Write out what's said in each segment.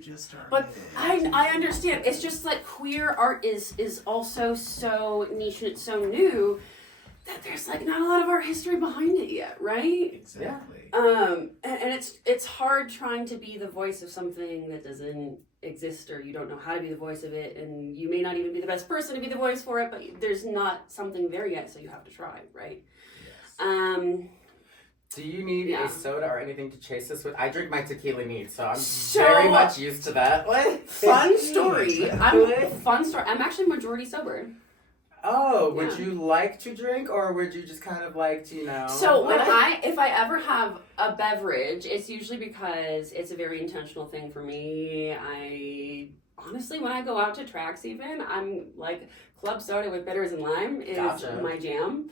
just started. But I understand. It's just like queer art is also so niche and it's so new that there's like not a lot of art history behind it yet, right? Exactly. And it's hard trying to be the voice of something that doesn't exist, or you don't know how to be the voice of it, and you may not even be the best person to be the voice for it, but there's not something there yet, so you have to try, right? Yes. Do you need Yeah. a soda or anything to chase this with? I drink my tequila neat, so I'm So- very much used to that. What? Fun story. I'm actually majority sober. Oh, would Yeah. you like to drink, or would you just kind of like to, So if I ever have a beverage, it's usually because it's a very intentional thing for me. I honestly, when I go out to tracks, even I'm like club soda with bitters and lime is Gotcha. my jam.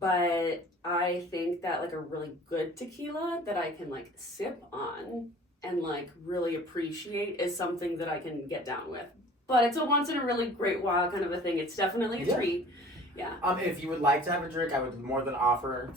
But I think that like a really good tequila that I can like sip on and like really appreciate is something that I can get down with. But it's a once in a really great while kind of a thing. It's definitely a Yeah. treat. Yeah. If you would like to have a drink, I would more than offer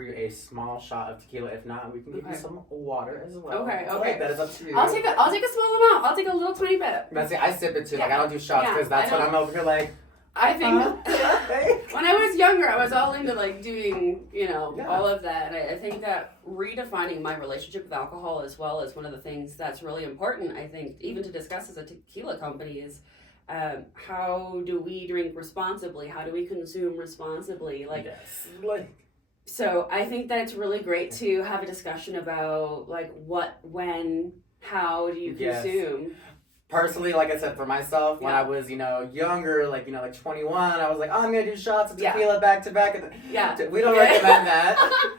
you a small shot of tequila. If not, we can give you Okay. some water as well. Okay. That is up to you. I'll take a small amount. I'll take a little tiny bit. That's it. I sip it too. Like I don't do shots Yeah, because that's I when don't- I'm over here like. I think Hey. when I was younger, I was all into like doing, Yeah. all of that. And I think that redefining my relationship with alcohol as well is one of the things that's really important. I think even to discuss as a tequila company is how do we drink responsibly? How do we consume responsibly? Like, Yes. so I think that it's really great to have a discussion about like what, when, how do you Yes. consume? Personally, like I said, for myself, when Yeah. I was, younger, like 21, I was like, oh, I'm gonna do shots of Yeah. tequila back to back. Yeah. We don't Yeah. recommend that.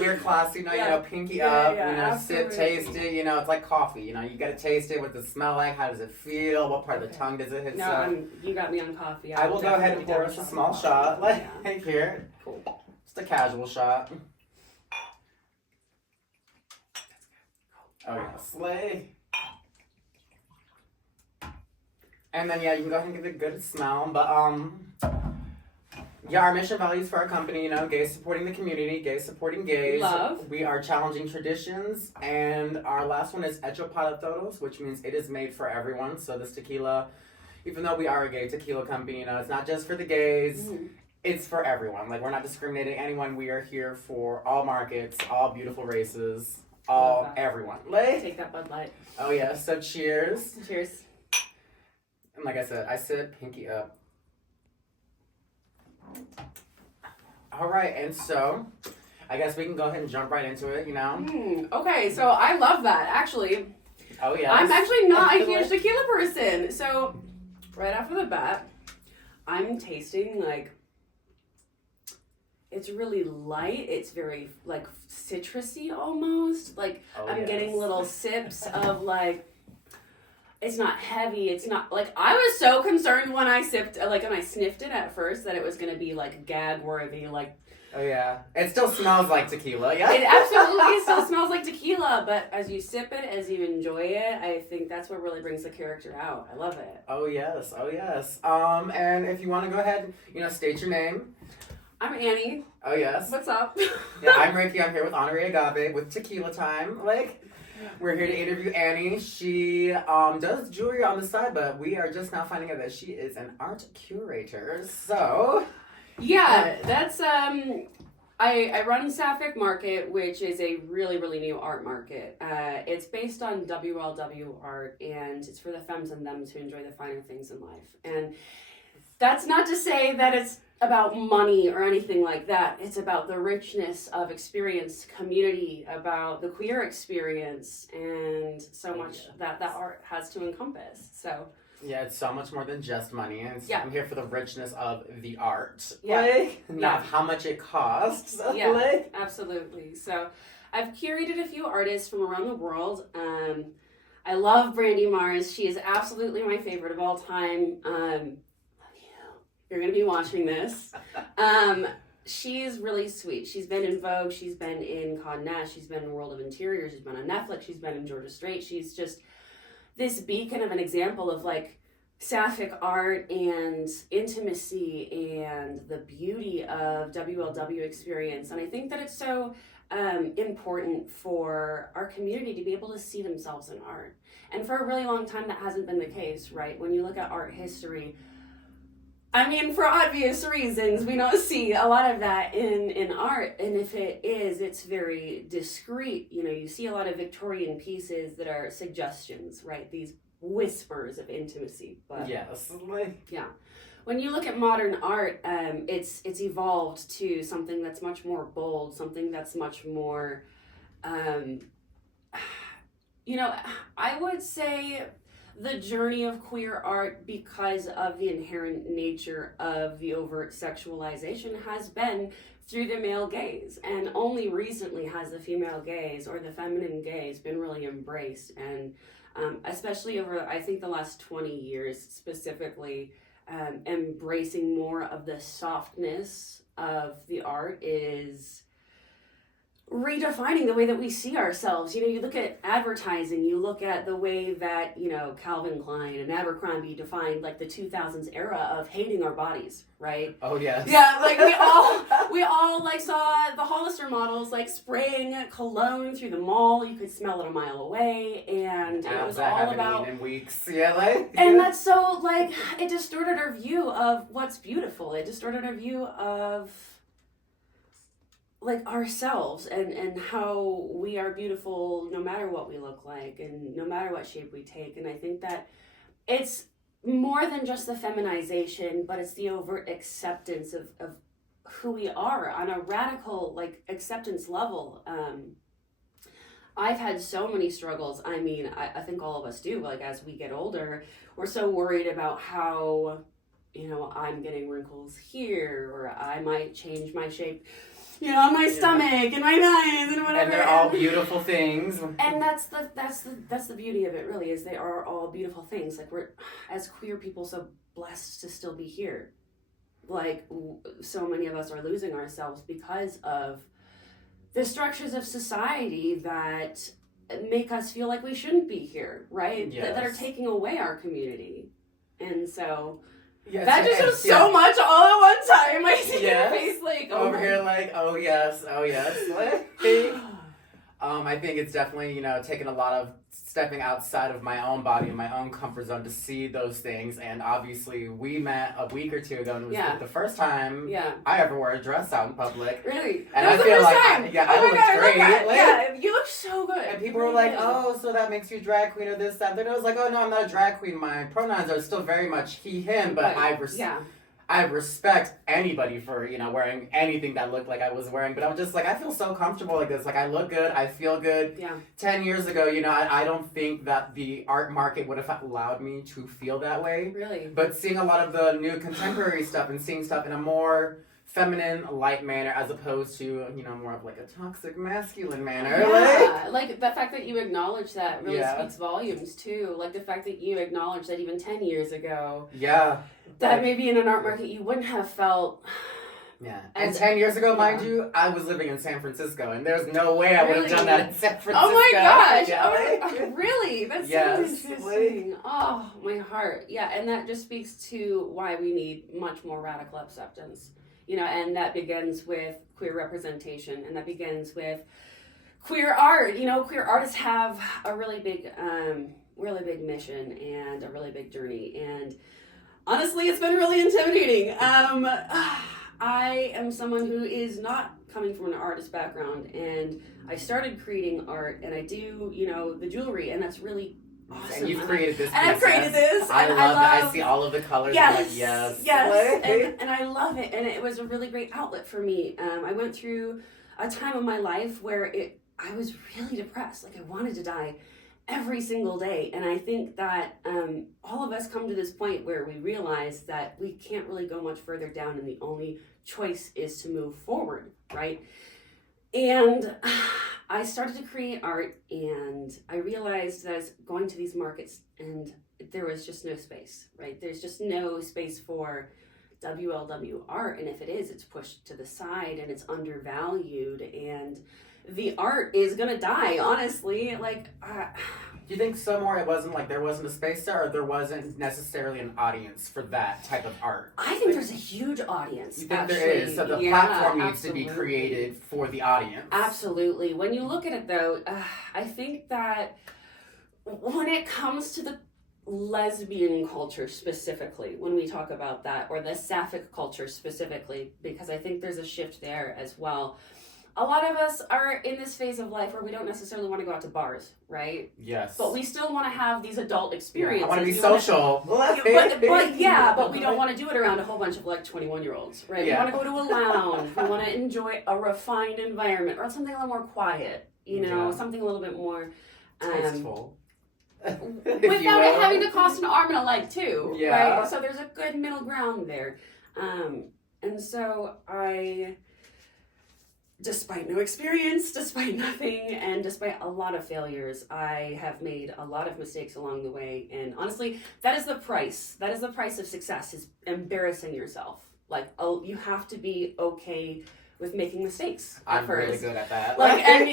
We're classy, Yeah. pinky Yeah, up, yeah, sip, absolutely. taste it, it's like coffee, you gotta taste it, what does it smell like, how does it feel, what part of the Okay. tongue does it hit, No, so you got me on coffee. I will go ahead and definitely pour down us a with small coffee. shot, like Yeah. here, Cool. just a casual shot. Oh yeah, slay. And then, you can go ahead and give it a good smell. But, our mission values for our company, gays supporting the community, gays supporting gays. Love. We are challenging traditions. And our last one is Hecho para todos, which means it is made for everyone. So this tequila, even though we are a gay tequila company, it's not just for the gays. Mm-hmm. It's for everyone. Like, we're not discriminating anyone. We are here for all markets, all beautiful races, everyone. Like, Take that Bud Light. oh, yeah. So cheers. Cheers. And like I said, I sit pinky up. All right, and so I guess we can go ahead and jump right into it, Okay, so I love that. Actually, Oh, yeah. I'm actually not a huge tequila person. So right after the bat, I'm tasting like it's really light. It's very like citrusy almost. Like I'm getting little sips of like. It's not heavy. It's not like I was so concerned when I sniffed it at first that it was gonna be like gag worthy. Like Oh, yeah. It still smells like tequila, yeah? it absolutely still smells like tequila, but as you sip it, as you enjoy it, I think that's what really brings the character out. I love it. Oh, yes. Oh, yes. And if you want to go ahead, state your name. I'm Annie. Oh, yes. What's up? Yeah, I'm Ricky. I'm here with Honorè Agave with Tequila Time. Like, we're here to interview Annie. She does jewelry on the side, but we are just now finding out that she is an art curator. So, Yeah, that's I run Sapphic Market, which is a really, really new art market. It's based on WLW art, and it's for the femmes and them to enjoy the finer things in life. And that's not to say that it's about money or anything like that. It's about the richness of experience, community, about the queer experience, and so much that art has to encompass. So yeah, it's so much more than just money. And Yeah. I'm here for the richness of the art. Yeah. Like, Yeah. not how much it costs. Yeah. Like. Absolutely. So I've curated a few artists from around the world. I love Brandy Mars. She is absolutely my favorite of all time. Love you. You're going to be watching this. She's really sweet. She's been in Vogue. She's been in Condé Nast. She's been in World of Interior. She's been on Netflix. She's been in Georgia Strait. She's just this beacon of an example of like sapphic art and intimacy and the beauty of WLW experience. And I think that it's so important for our community to be able to see themselves in art. And for a really long time, that hasn't been the case, right? When you look at art history, I mean, for obvious reasons, we don't see a lot of that in art. And if it is, it's very discreet. You know, you see a lot of Victorian pieces that are suggestions, right? These whispers of intimacy. But yes. yeah. When you look at modern art, it's evolved to something that's much more bold, something that's much more, you know, I would say the journey of queer art, because of the inherent nature of the overt sexualization, has been through the male gaze. And only recently has the female gaze or the feminine gaze been really embraced. And especially over, I think, the last 20 years specifically, embracing more of the softness of the art is redefining the way that we see ourselves. You know, you look at advertising, you look at the way that, you know, Calvin Klein and Abercrombie defined like the 2000s era of hating our bodies, right? Oh yes. Yeah, like we all like saw the Hollister models like spraying cologne through the mall. You could smell it a mile away, and it was all about in weeks. Yeah, like. And that's so like it distorted our view of what's beautiful. It distorted our view of like ourselves and how we are beautiful no matter what we look like and no matter what shape we take. And I think that it's more than just the feminization, but it's the overt acceptance of who we are on a radical like acceptance level. I've had so many struggles. I mean, I think all of us do. Like as we get older, we're so worried about how, you know, I'm getting wrinkles here, or I might change my shape, you know, my stomach and my thighs and whatever. And they're all beautiful things. And that's the beauty of it, really, is they are all beautiful things. Like we're, as queer people, so blessed to still be here. Like so many of us are losing ourselves because of the structures of society that make us feel like we shouldn't be here, right? Yes. That are taking away our community. And so yes, that just was so much all at one time. I see your face like, oh over here like, oh yes. Like, I think it's definitely, you know, taking a lot of stepping outside of my own body and my own comfort zone to see those things. And obviously we met a week or two ago, and it was like the first time I ever wore a dress out in public. Really? And I feel like I looked great. Yeah, you look so good. And people were like, oh, so that makes you drag queen or this, that. Then I was like, oh no, I'm not a drag queen. My pronouns are still very much he, him, but I respect anybody for, you know, wearing anything that looked like I was wearing. But I'm just like, I feel so comfortable like this. Like, I look good. I feel good. Yeah. 10 years ago, you know, I don't think that the art market would have allowed me to feel that way. Really? But seeing a lot of the new contemporary stuff and seeing stuff in a more feminine, light manner as opposed to, you know, more of like a toxic masculine manner. Yeah, like the fact that you acknowledge that really speaks volumes too. Like the fact that you acknowledge that even 10 years ago. Yeah. That maybe in an art market you wouldn't have felt. Yeah. And 10 years ago, mind you, I was living in San Francisco, and there's no way I would have done that in San Francisco. Oh my gosh. Yeah. Oh, really? That's so interesting. Oh, my heart. Yeah, and that just speaks to why we need much more radical acceptance. You know, and that begins with queer representation, and that begins with queer art. You know, queer artists have a really big mission and a really big journey. And honestly, it's been really intimidating. I am someone who is not coming from an artist background, and I started creating art, and I do, you know, the jewelry, and that's really awesome. And you've created this. And I've created this. I love it. I see all of the colors. Yes. Like, yes. And I love it. And it was a really great outlet for me. I went through a time of my life where I was really depressed. Like I wanted to die every single day. And I think that all of us come to this point where we realize that we can't really go much further down, and the only choice is to move forward, right? And I started to create art, and I realized that I was going to these markets and there was just no space, right? There's just no space for WLW art, and if it is, it's pushed to the side and it's undervalued, and the art is gonna die, honestly. Like, Do you think so more it wasn't like there wasn't a space there, or there wasn't necessarily an audience for that type of art? I think there's a huge audience. You think actually. there is? So the platform needs to be created for the audience. Absolutely. When you look at it though, I think that when it comes to the lesbian culture specifically, when we talk about that, or the sapphic culture specifically, because I think there's a shift there as well. A lot of us are in this phase of life where we don't necessarily want to go out to bars, right? Yes. But we still want to have these adult experiences. I want to be social. But we don't want to do it around a whole bunch of like 21-year-olds, right? Yeah. We want to go to a lounge. We want to enjoy a refined environment or something a little more quiet, something a little bit more tasteful. Without it having to cost an arm and a leg too, yeah. Right? So there's a good middle ground there. And so despite no experience, despite nothing, and despite a lot of failures, I have made a lot of mistakes along the way. And honestly, that is the price. That is the price of success, is embarrassing yourself. Like, you have to be okay with making mistakes. I'm really good at that. And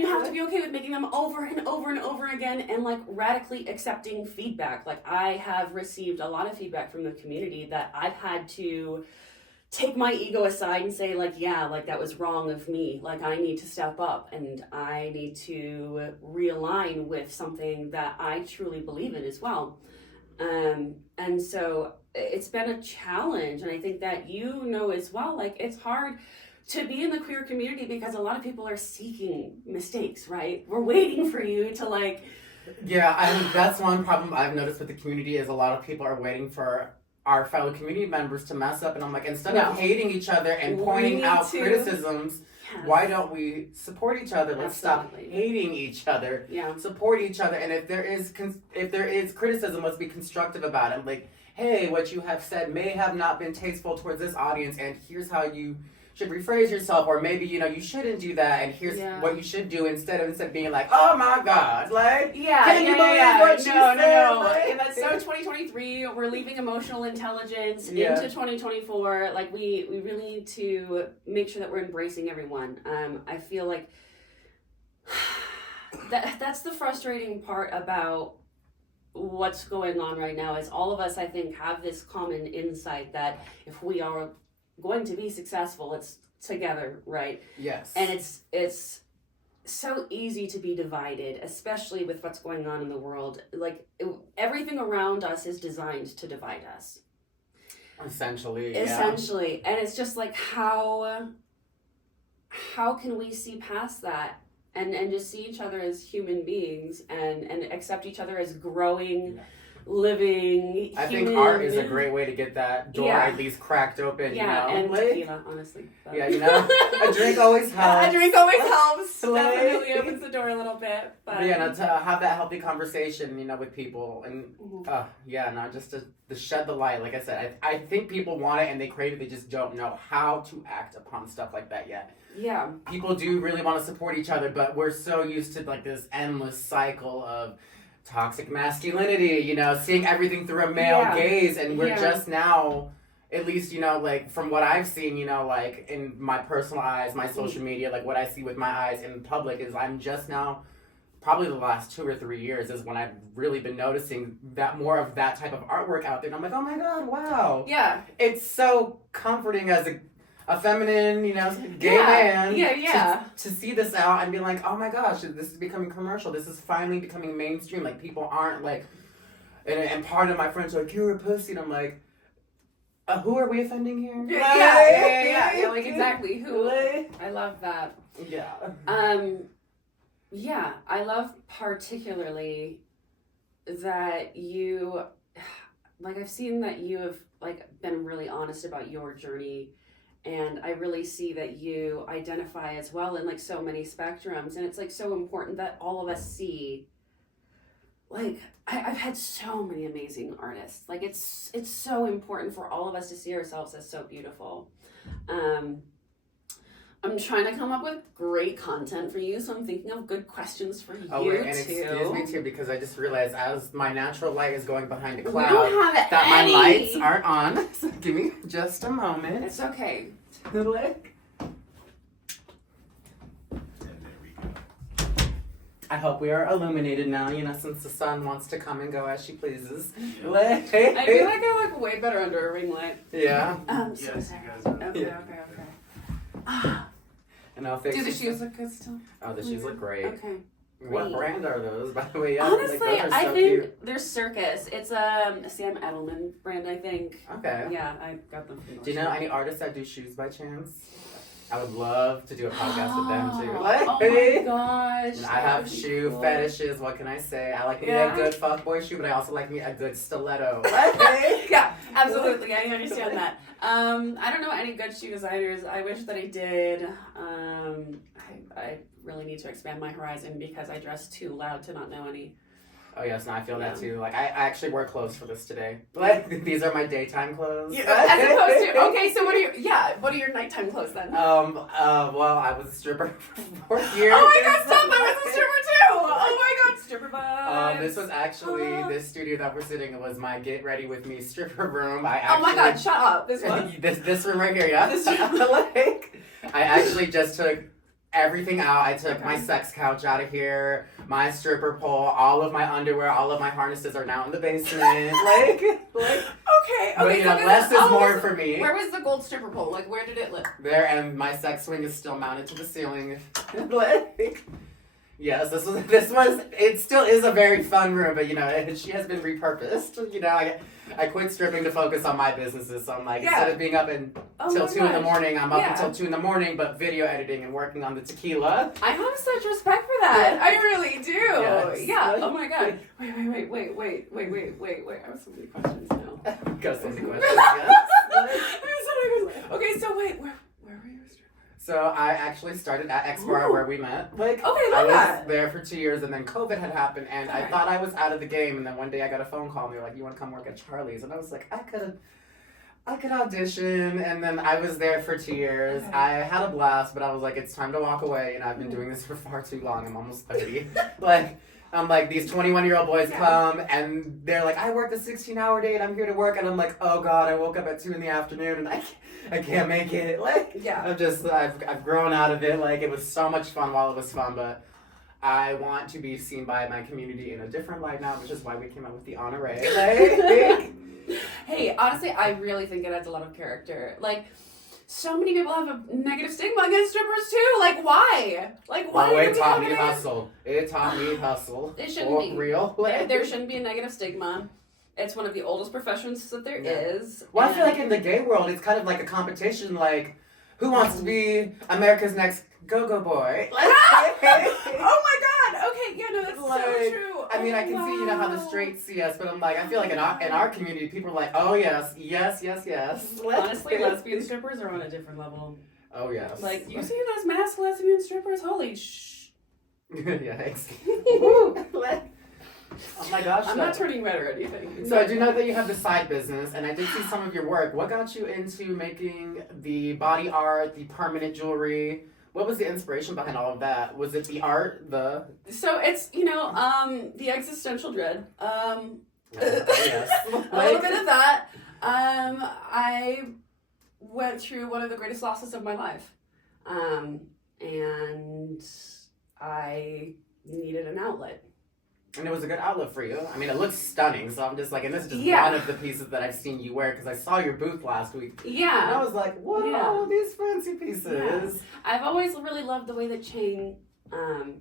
you have to be okay with making them over and over and over again, and like radically accepting feedback. Like, I have received a lot of feedback from the community that I've had to take my ego aside and say, like, yeah, like that was wrong of me. Like, I need to step up and I need to realign with something that I truly believe in as well. And so it's been a challenge. And I think that as well, like, it's hard to be in the queer community because a lot of people are seeking mistakes, right? We're waiting for you to like... Yeah, that's one problem I've noticed with the community is a lot of people are waiting for our fellow community members to mess up, and I'm like, instead of hating each other and pointing out criticisms, why don't we support each other? Let's stop hating each other. Yeah. Support each other, and if there is criticism, let's be constructive about it. Like, hey, what you have said may have not been tasteful towards this audience, and here's how you should rephrase yourself, or maybe you shouldn't do that, and here's what you should do instead of being like, oh my god, like, can you believe what you said? No. Like, and that's so 2023. We're leaving emotional intelligence into 2024. Like, we really need to make sure that we're embracing everyone. I feel like that's the frustrating part about what's going on right now, is all of us, I think, have this common insight that if we are going to be successful, it's together, right? Yes. And it's so easy to be divided, especially with what's going on in the world. Like, everything around us is designed to divide us. Essentially. And it's just like, how can we see past that and just see each other as human beings and accept each other as growing, living I think art is a great way to get that door at least cracked open. And tequila, honestly. But. Yeah, a drink always helps. A drink always helps. Definitely opens the door a little bit. But to have that healthy conversation, with people, and just to shed the light. Like I said, I think people want it and they crave it. They just don't know how to act upon stuff like that yet. Yeah. People do really want to support each other, but we're so used to like this endless cycle of toxic masculinity, seeing everything through a male gaze, and we're just now, at least, like from what I've seen, like in my personal eyes, my social media, like what I see with my eyes in public is I'm just now, probably the last 2 or 3 years is when I've really been noticing that more of that type of artwork out there, and I'm like, oh my god, wow. Yeah. It's so comforting as a feminine, gay man to see this out and be like, oh my gosh, this is becoming commercial. This is finally becoming mainstream. Like, people aren't like, and part of my friends are like, you're a pussy. And I'm like, who are we offending here? Yeah, like, exactly. Who? I love that. Yeah. I love particularly that you, like, I've seen that you have, like, been really honest about your journey. And I really see that you identify as well in like so many spectrums. And it's like so important that all of us see, like, I've had so many amazing artists. Like, it's so important for all of us to see ourselves as so beautiful. I'm trying to come up with great content for you, so I'm thinking of good questions for you too. Excuse me too, because I just realized as my natural light is going behind a cloud, we don't have my lights aren't on. So give me just a moment. It's okay. I hope we are illuminated now, since the sun wants to come and go as she pleases. I feel like I look way better under a ring light. Yeah. Yes, you guys are. Okay. And I'll fix Do the it. shoes look good still? Oh, the shoes look great. Okay. What Great. brand are those, by the way? Yeah, Honestly, those are I so think cute. they're Circus. It's a Sam Edelman brand, I think. Okay. Yeah, I got them from Do you know any artists that do shoes by chance? I would love to do a podcast with them too. Oh my gosh. And I have that would be shoe cool. fetishes. What can I say? I like me Yeah. a good fuckboy shoe, but I also like me a good stiletto. Yeah, absolutely. I understand that. I don't know any good shoe designers. I wish that I did. I really need to expand my horizon because I dress too loud to not know any. Oh yes, no, I feel that Yeah. too. Like I actually wore clothes for this today. Like these are my daytime clothes. As opposed to okay, so what are your nighttime clothes then? Well, I was a stripper for 4 years. Oh my god, stop! I was a stripper too! Oh my god, stripper vibes! This was actually this studio that we're sitting in was my get ready with me stripper room. Oh my god, shut up! This one. this room right here, yeah. This room. Like, I actually just took everything out. I took Okay. my sex couch out of here, my stripper pole, all of my underwear, all of my harnesses are now in the basement. like. Okay. But So less is more for me. Where was the gold stripper pole? Like, where did it live? There, and my sex swing is still mounted to the ceiling. Like, yes, this was. It still is a very fun room, but she has been repurposed. I quit stripping to focus on my businesses. So I'm like, Yeah. instead of being up until 2 in the morning, I'm up Yeah. until 2 in the morning, but video editing and working on the tequila. I have such respect for that. I really do. Yes. Yeah. Oh my god. Wait. I have so many questions now. Got so many questions. Yes. Okay, so wait, where were you? So I actually started at X Bar where we met. Like, Okay, I love was that. there for 2 years, and then COVID had happened, and I Okay. thought I was out of the game. And then one day I got a phone call, and they were like, "You want to come work at Charlie's?" And I was like, I could audition, and then I was there for 2 years. Okay. I had a blast, but I was like, it's time to walk away, and I've been doing this for far too long. I'm almost 30. I'm like, these 21-year-old boys Yeah. come, and they're like, I worked a 16-hour day, and I'm here to work, and I'm like, oh god, I woke up at 2 in the afternoon, and I can't make it. Like, Yeah. I've grown out of it. Like, it was so much fun while it was fun, but I want to be seen by my community in a different light now, which is why we came up with the Honorè. Like, Hey, honestly, I really think it adds a lot of character. Like, so many people have a negative stigma against strippers too. Like, why? Like, why? oh, do it we taught have me it? hustle. It taught me hustle. It shouldn't For be. real. There shouldn't be a negative stigma. It's one of the oldest professions that there is. Well, I feel and- like in the gay world, it's kind of like a competition. Like, who wants to be America's next go-go boy? Like, Oh my god! Okay, yeah, no, that's so Like, true. I mean, I can see, how the Wow. straights see us, but I'm like, I feel like in our community, people are like, oh yes. Honestly, lesbian strippers are on a different level. Oh yes. Like, you see those masked lesbian strippers? Holy sh! yeah. Woo. Oh my gosh. I'm not turning red or anything. So I do know that you have the side business, and I did see some of your work. What got you into making the body art, the permanent jewelry? What was the inspiration behind all of that? Was it the art, So it's, the existential dread. yes. A little bit of that. I went through one of the greatest losses of my life. And I needed an outlet. And it was a good outlet for you. I mean, it looks stunning, so I'm just like, and this is just Yeah. one of the pieces that I've seen you wear, because I saw your booth last week. And I Yeah. was like, whoa, Yeah. these fancy pieces. I've always really loved the way that chain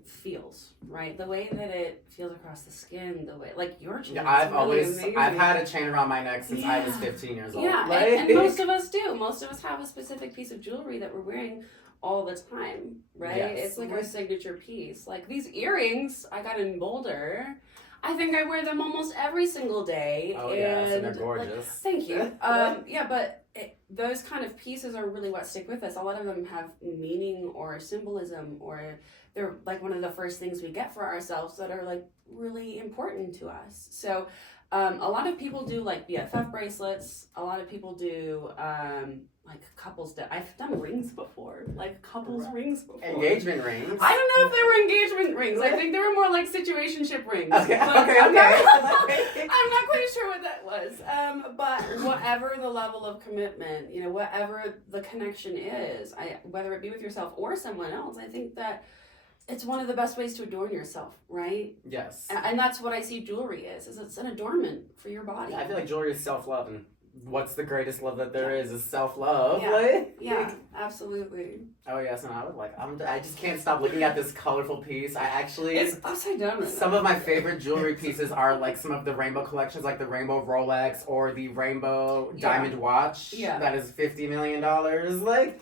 feels, right? The way that it feels across the skin, the way, like your chain. Yeah, is really amazing. I've had a chain around my neck since I was Yeah. 15 years old. Yeah, Like, and most of us do. Most of us have a specific piece of jewelry that we're wearing all the time, right? Yes. It's like our signature piece. Like these earrings I got in Boulder. I think I wear them almost every single day. oh yes, and they're like, gorgeous. thank you. But those kind of pieces are really what stick with us. A lot of them have meaning or symbolism, or they're like one of the first things we get for ourselves that are like really important to us. So a lot of people do like BFF bracelets. A lot of people do like couples. I've done rings before, like couples rings before. Engagement rings. I don't know if they were engagement rings. I think they were more like situationship rings. Okay, But okay. I'm not quite sure what that was. But whatever the level of commitment, whatever the connection is, whether it be with yourself or someone else, I think that it's one of the best ways to adorn yourself, right? Yes. And that's what I see jewelry is it's an adornment for your body. I feel like jewelry is self-love, and what's the greatest love that there is self-love. Yeah. Like, Yeah, absolutely. oh yes, and I was like, I just can't stop looking at this colorful piece. I actually, It's upside down. Right some of my favorite jewelry pieces are like some of the rainbow collections, like the rainbow Rolex or the rainbow diamond watch. Yeah. That is $50 million. Like,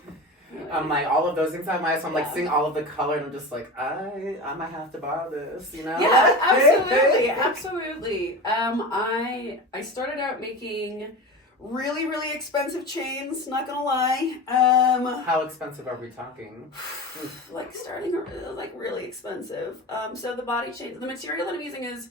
I'm like, all of those things have my eyes. So I'm like seeing all of the color, and I'm just like, I might have to borrow this, you know? Yeah, absolutely, absolutely. I started out making really, really expensive chains, not gonna lie. How expensive are we talking? Like starting like really expensive. So the body chain, the material that I'm using is,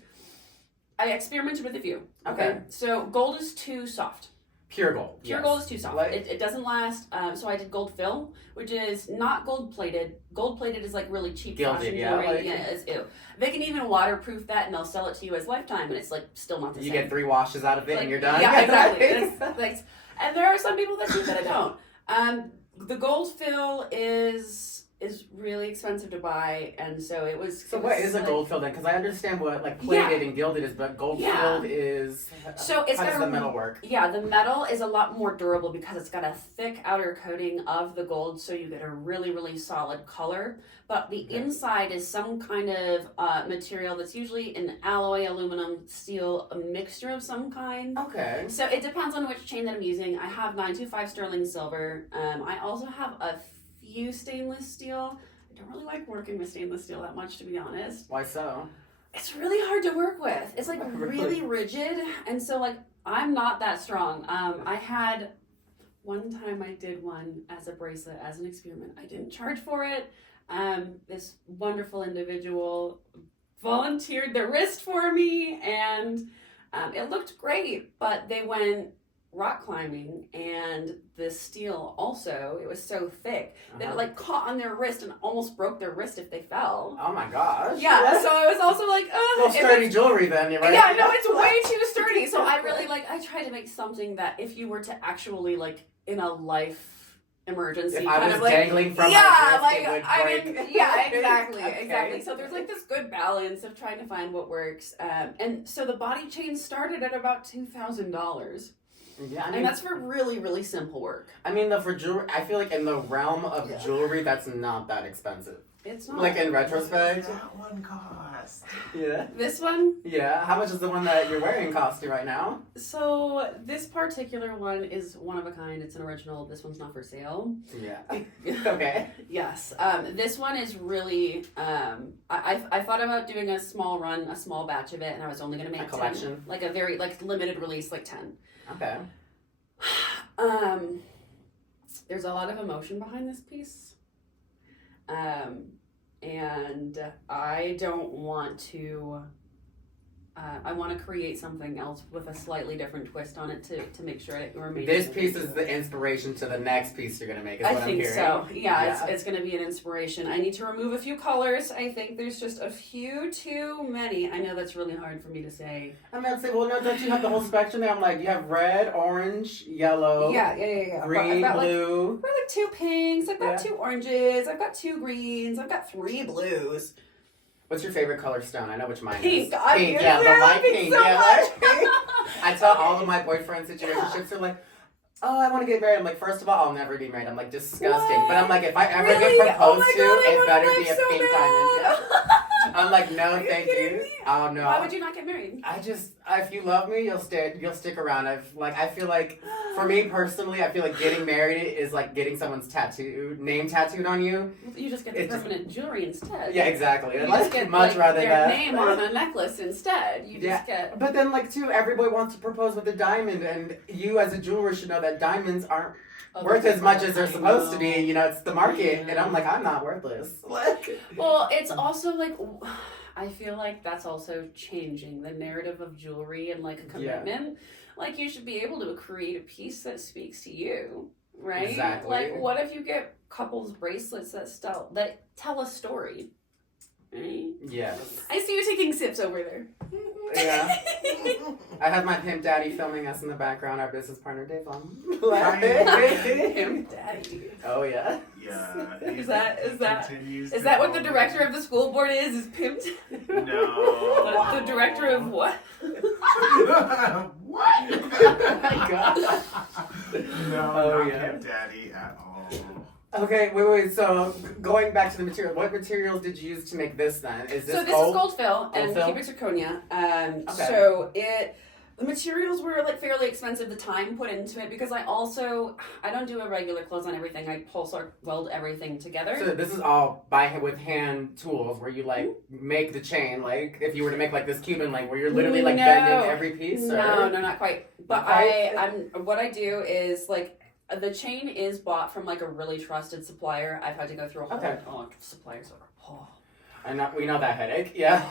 I experimented with a few. Okay. So gold is too soft. Pure gold. Pure yes. gold is too soft. Like, It doesn't last. So I did gold fill, which is not gold plated. Gold plated is like really cheap gilded, fashion yeah, jewelry. like, Yeah, it's ew. They can even waterproof that, and they'll sell it to you as lifetime, and it's like still not the you same. get 3 washes out of it, Like, and you're done. Yeah, exactly. And there are some people that do that I don't. The gold fill is really expensive to buy, and so it was. So it what was is a like, gold filled then? Because I understand what like plated and gilded is, but gold filled is. So it's how got does the metal work? Yeah, the metal is a lot more durable because it's got a thick outer coating of the gold, so you get a really, really solid color. But the inside is some kind of material that's usually an alloy, aluminum, steel, a mixture of some kind. Okay. So it depends on which chain that I'm using. I have 925 sterling silver. I also have a few stainless steel. I don't really like working with stainless steel that much, to be honest. Why so? It's really hard to work with. It's like really rigid, and so like I'm not that strong. I had one time I did one as a bracelet as an experiment. I didn't charge for it. This wonderful individual volunteered their wrist for me, and it looked great, but they went rock climbing, and the steel also, it was so thick that it like caught on their wrist and almost broke their wrist if they fell. Oh my gosh. Yeah, so I was also like, well, sturdy jewelry then, right? Yeah, no, it's way too sturdy. So I really I tried to make something that if you were to actually like in a life emergency, if I kind was of like dangling from yeah, my wrist, like it would I break. mean, yeah, exactly, Okay. exactly. So there's like this good balance of trying to find what works, and so the body chain started at about $2,000. Yeah, I mean, And that's for really, really simple work. I mean, for jewelry, I feel like in the realm of jewelry, that's not that expensive. It's not. Like in retrospect. What does that one cost? Yeah. This one? Yeah. How much is the one that you're wearing cost you right now? So this particular one is one of a kind. It's an original. This one's not for sale. Yeah. Okay. Yes. This one is really. I thought about doing a small run, a small batch of it, and I was only going to make A collection? 10, like a very limited release, like 10. Okay. There's a lot of emotion behind this piece. And I don't want to. I want to create something else with a slightly different twist on it to make sure it remains. This piece is the inspiration to the next piece you're gonna make. Is what I think I'm hearing. so. Yeah, Yeah. it's going to be an inspiration. I need to remove a few colors. I think there's just a few too many. I know that's really hard for me to say. I'm gonna say, well, no, don't you have the whole spectrum there? I'm like, you have red, orange, yellow, Yeah. green, I've got blue. I've got 2 pinks. I've got Yeah. 2 oranges. I've got 2 greens. I've got 3 blues. What's your favorite color stone? I know which mine Pink. is. I Pink, really yeah, the love light pink pink. so Yeah, much. light pink. I tell all of my boyfriends situationships are like, oh, I want to get married. I'm like, first of all, I'll never be married. I'm like, disgusting. What? But I'm like, if I ever Really? get proposed Oh my to, God, I it want better to be a so pink bad. diamond. Yeah. I'm like, no, Are you thank kidding you. me? Oh no. Why would you not get married? If you love me, you'll stick around. I feel like, for me personally, I feel like getting married is like getting someone's name tattooed on you. You just get the permanent jewelry instead. Yeah, exactly. You Like, just get much rather their that. name on a necklace instead. You just get. But then, like, too, every boy wants to propose with a diamond, and you as a jeweler should know that diamonds aren't worth as much as they're supposed to be. You know, it's the market, and I'm like, I'm not worthless. Well, it's also like, I feel like that's also changing the narrative of jewelry and like a commitment. Like, you should be able to create a piece that speaks to you, right? Exactly. Like, what if you get couples bracelets that tell a story? Right? Yes. I see you taking sips over there. Yeah. I have my pimp daddy filming us in the background, our business partner, Devon. Pimp daddy. Oh, yeah. Yeah. Is that continues is to that what the call me- director of the school board is pimp? No. The director of what? What? Oh my gosh. No, Oh, not yeah. Pimp Daddy at all. Okay, wait. So, going back to the material, what materials did you use to make this then? Is this So this gold? is gold fill and fill? cubic zirconia. Okay. So the materials were like fairly expensive. The time put into it because I don't do a regular close on everything. I pulse or weld everything together. So this is all with hand tools where you like make the chain, like if you were to make like this Cuban link where you're literally like bending every piece. No, not quite. But Not quite? what I do is like the chain is bought from like a really trusted supplier. I've had to go through a whole suppliers are. We know that headache. Yeah.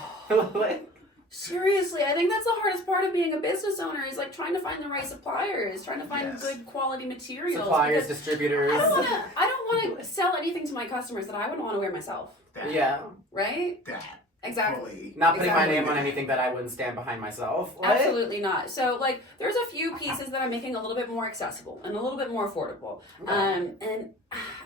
Like, Seriously, I think that's the hardest part of being a business owner is like trying to find the right suppliers, trying to find good quality materials. suppliers, because distributors. I don't want to sell anything to my customers that I wouldn't want to wear myself. Yeah. Right? That. Exactly. Fully. Not putting my Exactly. name on anything that I wouldn't stand behind myself. Like, Absolutely not. So, like, there's a few pieces that I'm making a little bit more accessible and a little bit more affordable. Okay. And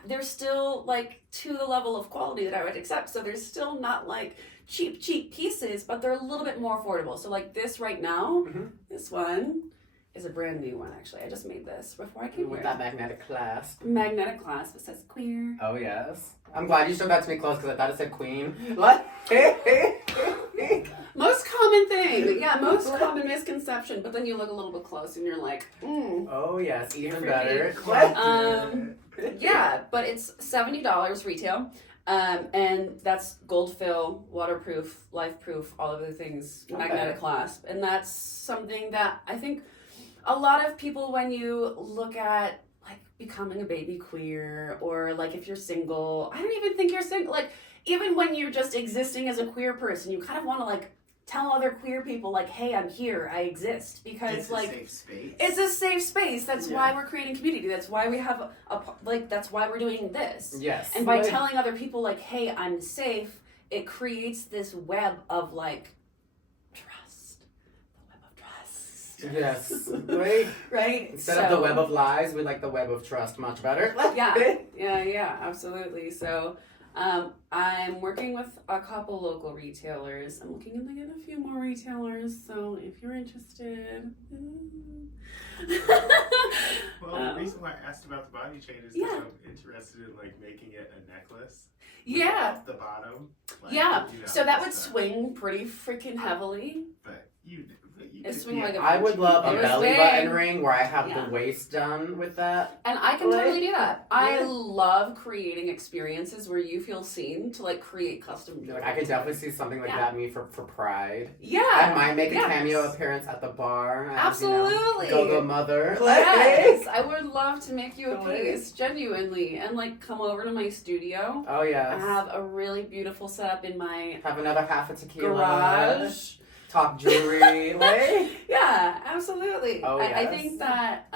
they're still, like, to the level of quality that I would accept. So, there's still not, like, cheap pieces, but they're a little bit more affordable. So, like, this right now, this one is a brand new one, actually. I just made this before I came with here. that magnetic clasp. Magnetic clasp. It says queer. Oh, yes. I'm glad you showed that to me close because I thought it said queen. What? Most common thing. Yeah, most common misconception. But then you look a little bit close and you're like, Oh, yes. Even Pretty. better. Yeah, but it's $70 retail. And that's gold fill, waterproof, life proof, all of the things, magnetic clasp. And that's something that I think a lot of people, when you look at like becoming a baby queer or like if you're single, I don't even think you're single. Like even when you're just existing as a queer person, you kind of want to like tell other queer people like, hey, I'm here, I exist, because It's like a safe space. it's a safe space. That's why we're creating community. That's why we have that's why we're doing this. Yes. And by telling other people like, hey, I'm safe, it creates this web of like trust. The web of trust. Yes. Wait. Right? Instead of the web of lies, we like the web of trust much better. Yeah, absolutely. So I'm working with a couple local retailers. I'm looking to get a few more retailers, so if you're interested. Well, the reason why I asked about the body chain is because I'm interested in like making it a necklace. Yeah. Off the bottom. Like, Yeah. you know, So that would just swing pretty freaking heavily. But you It could swing be like a- I would love a It was belly big. button ring where I have Yeah. the waist done with that. And I can totally do that. I Yeah. love creating experiences where you feel seen to like create custom jewelry. Like I could definitely see something like Yeah. that me for Pride. Yeah. I might make a Yes. cameo appearance at the bar. As, Absolutely. Go mother. Yes, I would love to make you a Totally. piece, genuinely, and like come over to my studio. Oh I yes. have a really beautiful setup in my Have another half a tequila. garage. Top jewelry. Like. Yeah, absolutely. Oh, I yes. think that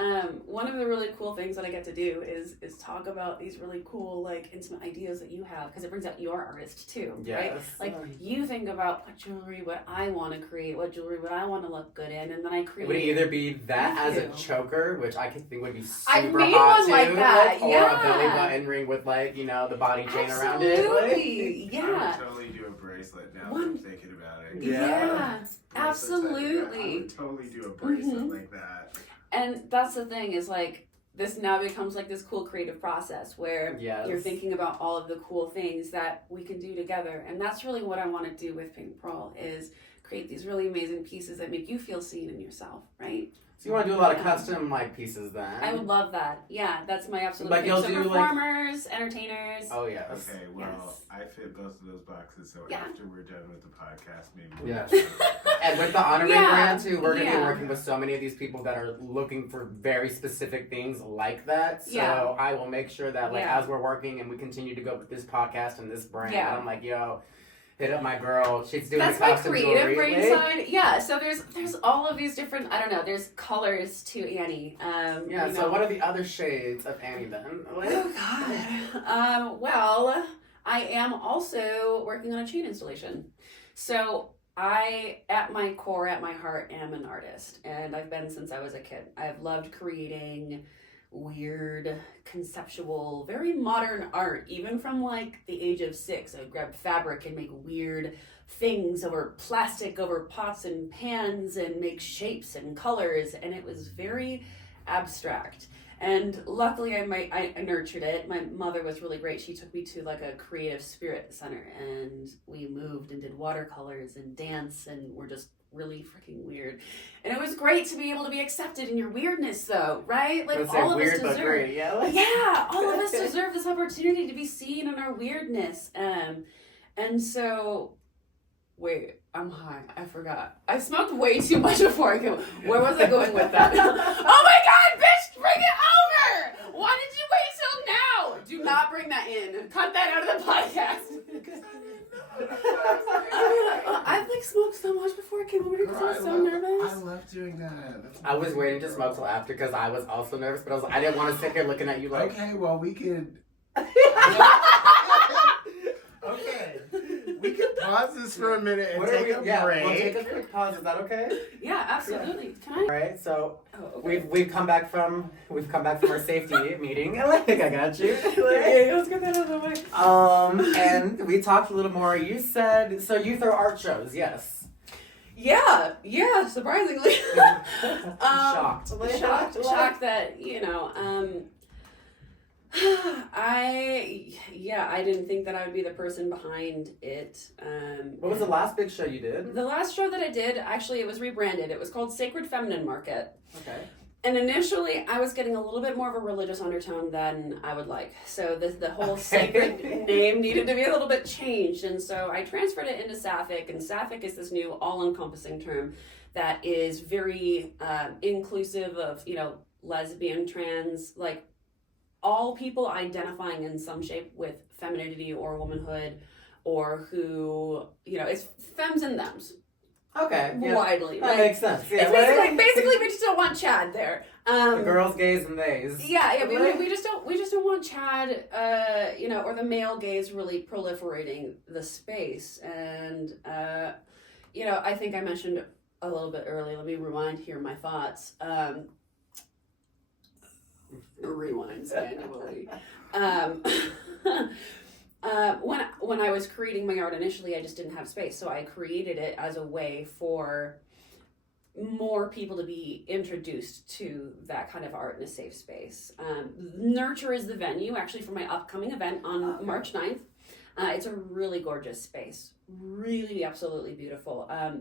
one of the really cool things that I get to do is talk about these really cool, like, intimate ideas that you have, because it brings out your artist too, right? Yes. Like, you think about what jewelry would I want to create, what jewelry would I want to look good in, and then I create. It would either be that Thank as you. a choker, which I could think would be super I've made hot one too, like that, or yeah. a belly button ring with like the body chain around it. Like. Absolutely, I yeah. would totally do a bracelet now that One- I'm thinking about it. Yeah, Bracelets like that, I absolutely. would totally do a bracelet Mhm. like that. And that's the thing is like this now becomes like this cool creative process where Yes. you're thinking about all of the cool things that we can do together. And that's really what I want to do with Pink Pearl is create these really amazing pieces that make you feel seen in yourself, right? So you want to do a lot of custom like pieces then? I would love that. Yeah, that's my absolute Like, thing. you'll So do, like- performers, entertainers. Oh yes. Okay, well, Yes. I fit both of those boxes, so Yeah. after we're done with the podcast, maybe we'll Yeah. do And with the Honorè Yeah, brand too, we're gonna be yeah. working with so many of these people that are looking for very specific things like that. So Yeah. I will make sure that like Yeah. as we're working and we continue to go with this podcast and this brand, Yeah. I'm like, yo, hit up my girl. She's doing That's the my custom creative jewelry. brain Like, side. Yeah, so there's all of these different, I don't know, there's colors to Annie. Yeah, you so know. what are the other shades of Annie then? Like, Oh God. Well, I am also working on a chain installation. So at my core, at my heart, am an artist, and I've been since I was a kid. I've loved creating weird, conceptual, very modern art, even from like the age of 6. I would grab fabric and make weird things over plastic, over pots and pans, and make shapes and colors, and it was very abstract. And luckily I nurtured it. My mother was really great. She took me to like a creative spirit center, and we moved and did watercolors and dance, and we're just really freaking weird. And it was great to be able to be accepted in your weirdness, though, right? Like all of us deserve great, yeah. Yeah, all of us deserve this opportunity to be seen in our weirdness. And so wait, I'm high. I forgot. I smoked way too much before I go. Where was I going with that? Oh my god, bitch, bring it over! Why did you wait till now? Do not bring that in. Cut that out of the podcast. I've like smoked so much before I came over here because I was so nervous. I love doing that. I was waiting to smoke till after because I was also nervous, but I didn't want to sit here looking at you like. Okay, well we could. Okay, we could pause this for a minute and take a break. We'll take a quick pause. Is that okay? Yeah, absolutely. Can I? All right, so okay. we've come back from our safety meeting. Like, I got you. Yeah, let's get that out of the way. And we talked a little more. You said so. You throw art shows, yes? Yeah. Surprisingly, Shocked that I didn't think that I would be the person behind it. What was the last big show you did? The last show that I did, actually, it was rebranded. It was called Sacred Feminine Market. Okay. And initially, I was getting a little bit more of a religious undertone than I would like. So the whole sacred name needed to be a little bit changed. And so I transferred it into Sapphic. And Sapphic is this new all-encompassing term that is very inclusive of, lesbian, trans, like all people identifying in some shape with femininity or womanhood, or who, it's femmes and thems. Okay. Yeah. Widely. That makes sense. Yeah. It's basically we just don't want Chad there. The girls, gays, and theys. Yeah. We just don't want Chad, or the male gaze really proliferating the space. And I think I mentioned a little bit earlier. Let me rewind here my thoughts. Rewinds annually. When I was creating my art initially, I just didn't have space, so I created it as a way for more people to be introduced to that kind of art in a safe space. Nurture is the venue, actually, for my upcoming event on March 9th. It's a really gorgeous space, really absolutely beautiful. March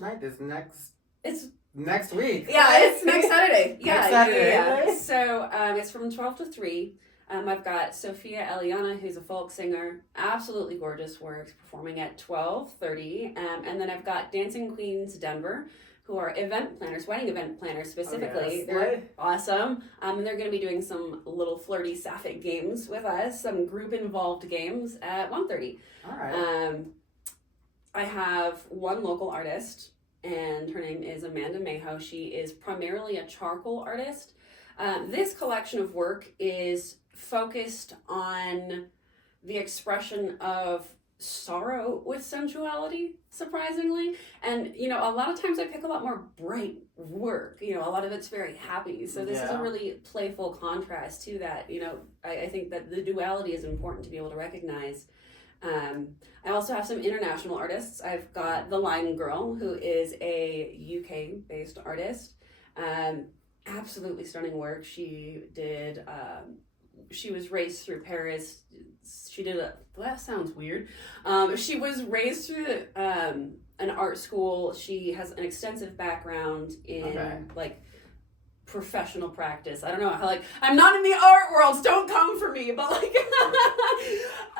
9th is next. It's next week. Yeah, it's next Saturday. Next Saturday. Yeah. So it's from 12 to 3. I've got Sophia Eliana, who's a folk singer, absolutely gorgeous works, performing at 12:30. And then I've got Dancing Queens Denver, who are event planners, wedding event planners specifically. Oh, yes. They're awesome. And they're going to be doing some little flirty sapphic games with us, some group-involved games at 1:30. All right. I have one local artist, and her name is Amanda Mayho. She is primarily a charcoal artist. This collection of work is focused on the expression of sorrow with sensuality, surprisingly. And, a lot of times I pick a lot more bright work. A lot of it's very happy. So this is a really playful contrast to that. I think that the duality is important to be able to recognize. I also have some international artists. I've got The Line Girl, who is a UK-based artist. Absolutely stunning work. She did, she was raised through Paris. That sounds weird. She was raised through an art school. She has an extensive background in professional practice. I don't know how, I'm not in the art world, so don't come for me, but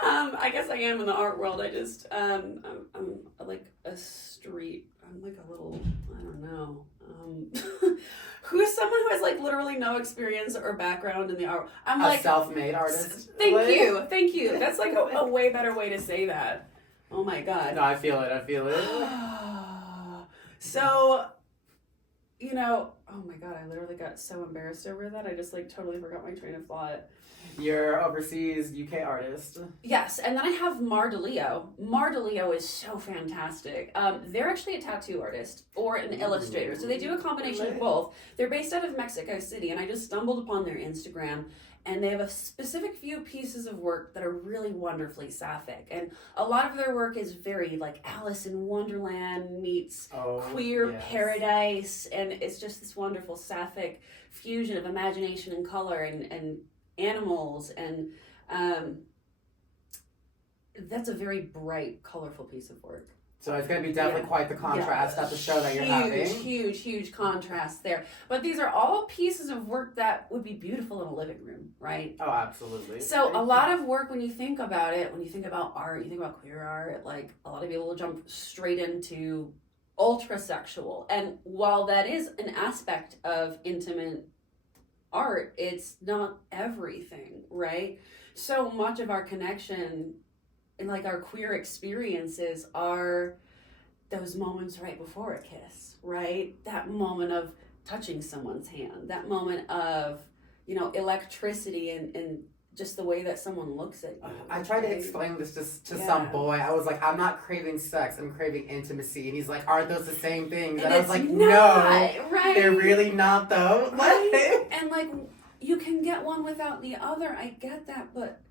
I guess I am in the art world. I just, I'm like a street, I'm like a little, I don't know, who's someone who has literally no experience or background in the art? I'm a self-made artist. Thank you. That's a way better way to say that. Oh my God. No, I feel it. So, you know, oh my God, I literally got so embarrassed over that. I just like totally forgot my train of thought. You're overseas UK artist. Yes, and then I have Mar de Leo. Mar de Leo is so fantastic. They're actually a tattoo artist or an illustrator, so they do a combination of both. They're based out of Mexico City, and I just stumbled upon their Instagram, and they have a specific few pieces of work that are really wonderfully sapphic. And a lot of their work is very like Alice in Wonderland meets queer paradise, and it's just this wonderful sapphic fusion of imagination and color and animals, and that's a very bright, colorful piece of work. So it's going to be definitely quite the contrast at the show that you're having. Huge contrast there. But these are all pieces of work that would be beautiful in a living room, right? Oh, absolutely. So a lot of work, when you think about it, when you think about art, you think about queer art, like a lot of people will jump straight into ultra-sexual. And while that is an aspect of intimate art, it's not everything, right? So much of our connection and like our queer experiences are those moments right before a kiss, right? That moment of touching someone's hand, that moment of, you know, electricity and just the way that someone looks at you. I tried to explain this to some boy. I was like, I'm not craving sex, I'm craving intimacy. And he's like, aren't those the same things? And I was like, no, right? They're really not though. Right? And like, you can get one without the other. I get that, but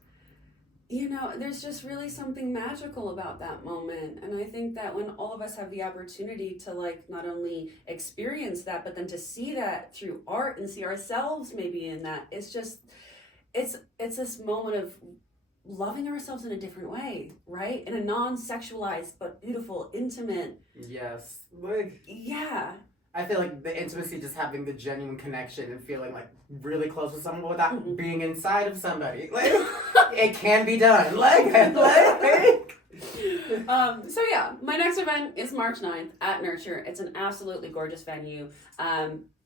you know, there's just really something magical about that moment. And I think that when all of us have the opportunity to like not only experience that, but then to see that through art and see ourselves maybe in that, it's just, it's this moment of loving ourselves in a different way, right? In a non-sexualized but beautiful, intimate. Yes. Like, yeah. I feel like the intimacy, just having the genuine connection and feeling like really close with someone without being inside of somebody. Like, it can be done. So yeah, my next event is March 9th at Nurture. It's an absolutely gorgeous venue.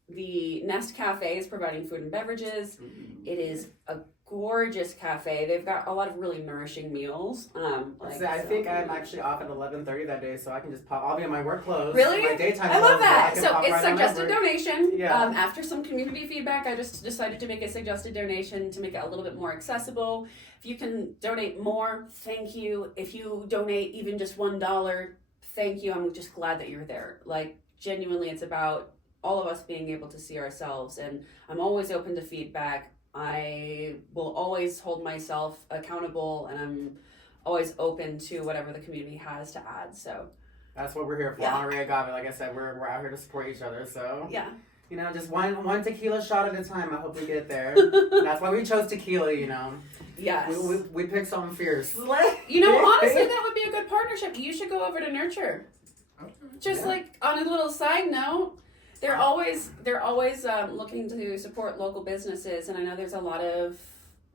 The Nest Cafe is providing food and beverages. It is a gorgeous cafe. They've got a lot of really nourishing meals. I think I'm actually off at 11:30 that day, so I can just pop. I'll be in my work clothes. Really? My daytime I love clothes, that. so So pop it's right on suggested over. donation. Yeah. After some community feedback, I just decided to make a suggested donation to make it a little bit more accessible. If you can donate more, thank you. If you donate even just $1, thank you. I'm just glad that you're there. Like, genuinely, it's about all of us being able to see ourselves, and I'm always open to feedback. I will always hold myself accountable, and I'm always open to whatever the community has to add. So that's what we're here for. Honorè Agave, like I said, we're out here to support each other. So yeah, you know, just one tequila shot at a time. I hope we get there. That's why we chose tequila. You know. Yes. We picked something fierce. You know, honestly, that would be a good partnership. You should go over to Nurture. Okay. Just like on a little side note. They're always looking to support local businesses, and I know there's a lot of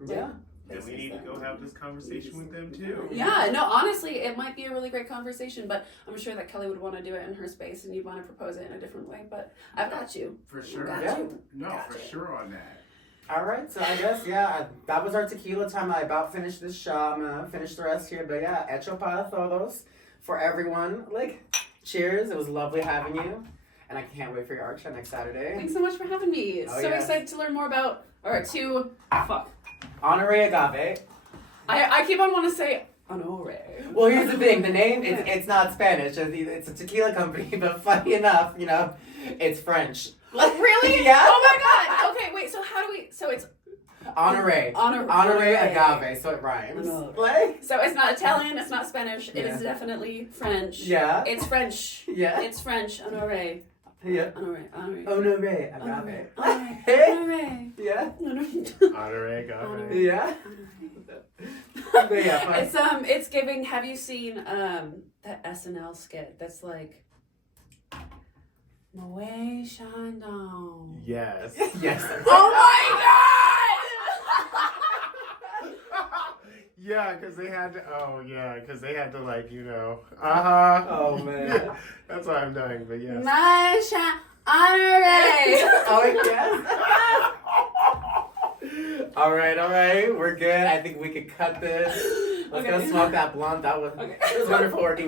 Then we need to go have this conversation with them too. Yeah, no, honestly, it might be a really great conversation, but I'm sure that Kelly would want to do it in her space, and you'd want to propose it in a different way. But I've got you. For sure. Got you. No, Got for you. sure on that. All right, so I guess that was our tequila time. I about finished this shot. I'm gonna finish the rest here, but yeah, hecho para todos for everyone. Like, cheers! It was lovely having you. And I can't wait for your art show next Saturday. Thanks so much for having me. Excited to learn more about, Honorè Agave. I keep on wanting to say Honorè. Well, here's the thing. The name, it's not Spanish. It's a tequila company, but funny enough, you know, it's French. Really? Yeah. Oh my god. Okay, wait, so it's Honorè. Honorè Agave, so it rhymes. Like? So it's not Italian, it's not Spanish, it is definitely French. Yeah. It's French. Yeah. It's French. Honorè. Yeah. Honorè Agave. Honorè. Yeah. Honorè Agave. Yeah. But yeah, fine. It's giving. Have you seen that SNL skit that's like Moe Chandon? Yes. Yes. Oh my god! Yeah, because they had to, like, you know. Oh man. Yeah, that's what I'm doing, but yes. My Honorè. Oh yes. All right. We're good. I think we could cut this. Let's go smoke that blunt. It was wonderful working